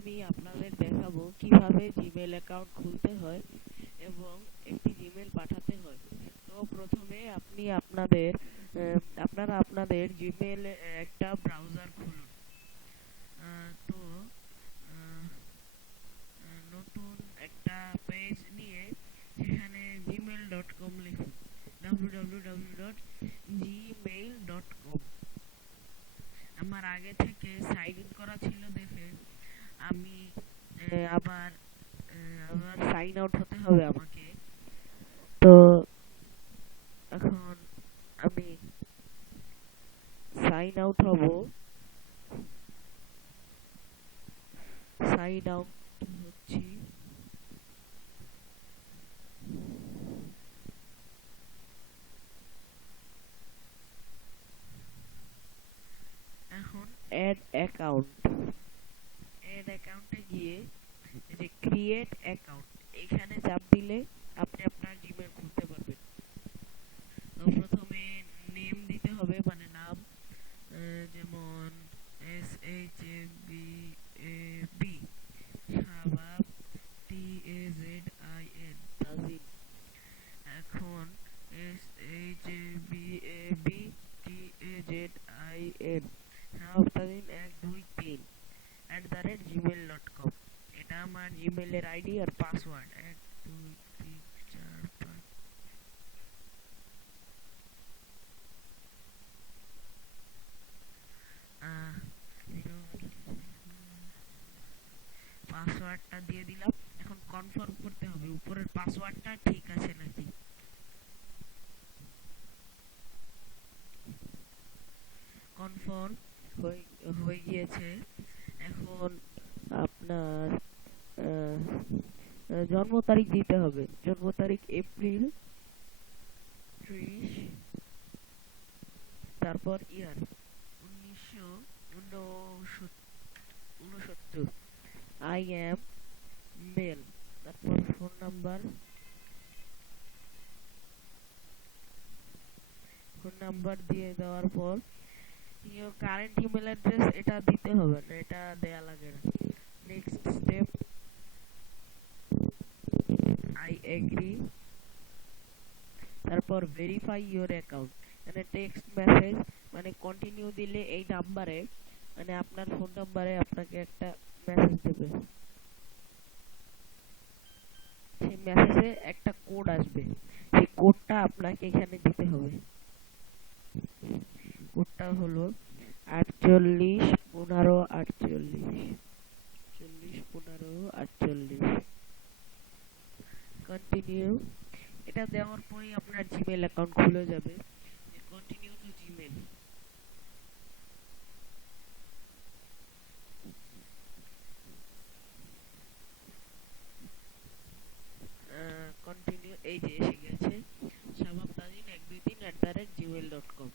আমি আপনাদের দেখাবো কিভাবে জিমেল অ্যাকাউন্ট খুলতে হয় এবং একটি জিমেল পাঠাতে হয়। তো প্রথমে আপনারা আপনাদের জিমেল একটা ব্রাউজার খুলুন। তো নতুন একটা পেজ নিয়ে সেখানে gmail.com লিখুন, www.gmail.com। আমার আগে থেকে সাইন ইন করা ছিল দেখে আমি আবার সাইন আউট হতে হবে আমাকে। তো এখন আমি সাইন আউট হব। সাইন আউট হচ্ছি। এখন অ্যাড অ্যাকাউন্টে গিয়ে যে ক্রিয়েট অ্যাকাউন্ট এখানে চাপ দিলে আপনি আপনার জিমেল খুলতে পারবেন। তো প্রথমে নেম দিতে হবে, মানে নাম, যেমন SHABAB শাবাব, TAZIN তাজিন। এখন SHABAB TAZIN শাবাব তাজিন 123 @gmail.com। এটা আমার জিমেলের আইডি আর পাসওয়ার্ড। 1 2 3 4 5। পাসওয়ার্ডটা দিয়ে দিলাম। এখন কনফার্ম করতে হবে উপরের পাসওয়ার্ডটা ঠিক আছে নাকি। কনফার্ম হয়ে গিয়েছে। এখন আপনার জন্ম তারিখ দিতে হবে। জন্ম তারিখ এপ্রিল 30, তারপর ইয়ার 1969। I am male. তারপর ফোন নাম্বার দিয়ে দেওয়ার পর কারেন্ট ইমেল অ্যাড্রেস এটা দিতে হবে না, এটা দেয়া লাগে না। Next step, I agree. তারপর ভেরিফাই ইওর অ্যাকাউন্ট, মানে টেক্সট মেসেজ, মানে কন্টিনিউ দিলে এই নাম্বারে, মানে আপনার ফোন নাম্বারে আপনাকে একটা মেসেজ দেবে। সেই মেসেজে একটা কোড আসবে, সেই কোডটা আপনাকে এখানে দিতে হবে। কোডটা হলো 48 15 48। কন্টিনিউ। এটা দেওয়ার পরেই আপনার জিমেল অ্যাকাউন্ট খুলে যাবে। Continue to Gmail. কন্টিনিউ, এই যে এসে গেছে শাবাব তাজিন 123 @gmail.com।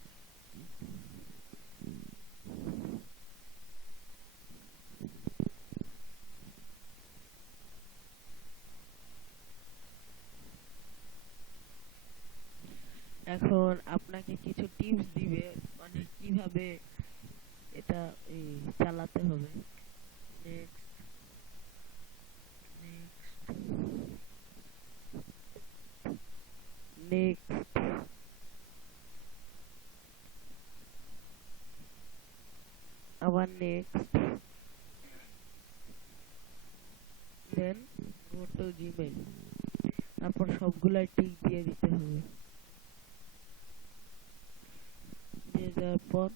এখন আপনাকে কিছু টিপস দিবে, মানে কিভাবে এটা চালাতে হবে। নেক্সট নেক্সট আবার next, then go to Gmail. তারপর সবগুলাই টিক দিয়ে দিতে হবে। দিয়ে যাওয়ার পর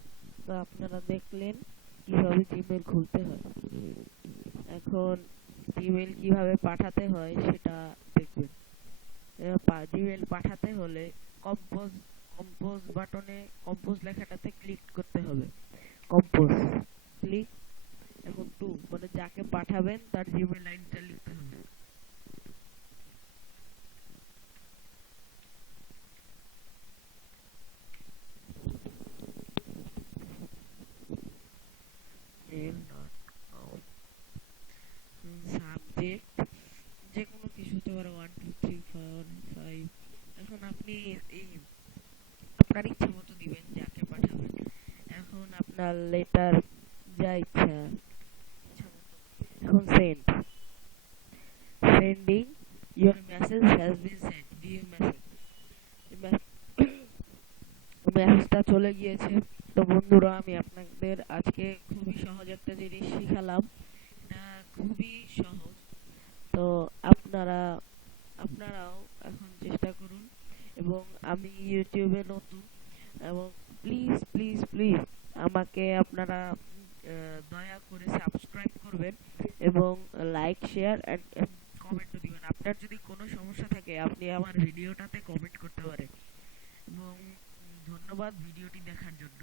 তো আপনারা দেখলেন কিভাবে জিমেল খুলতে হয়। এখন জিমেল কিভাবে পাঠাতে হয় সেটা দেখবেন। জিমেল পাঠাতে হলে কম্পোজ বাটনে, কম্পোজ লেখাটাতে ক্লিক করতে হবে। Compose click. এখন টু, মানে যাকে পাঠাবেন তার জিমেল আইডিটা লিখতে হবে। সাবজেক্ট যে কোনো কিছু হতে পারে, 1 2 3 4 5। এখন আপনি এই আপনার ইচ্ছা মতো দিবেন যাকে পাঠাবেন। এখন আপনার লেটার যা ইচ্ছা মতো। এখন sending your message has been send, view message, মেসেজটা চলে গিয়েছে। তো বন্ধুরা, আমি আপনাদের আজকে খুবই সহজ একটা জিনিস শিখালাম, এটা খুবই সহজ। তো আপনারাও এখন চেষ্টা করুন। এবং আমি ইউটিউবে নতুন, এবং প্লিজ প্লিজ প্লিজ আমাকে আপনারা দয়া করে সাবস্ক্রাইব করবেন এবং লাইক, শেয়ার অ্যান্ড কমেন্টও দিবেন। আপনার যদি কোনো সমস্যা থাকে আপনি আমার ভিডিওটাতে কমেন্ট করতে পারেন। এবং ধন্যবাদ ভিডিওটি দেখার জন্য।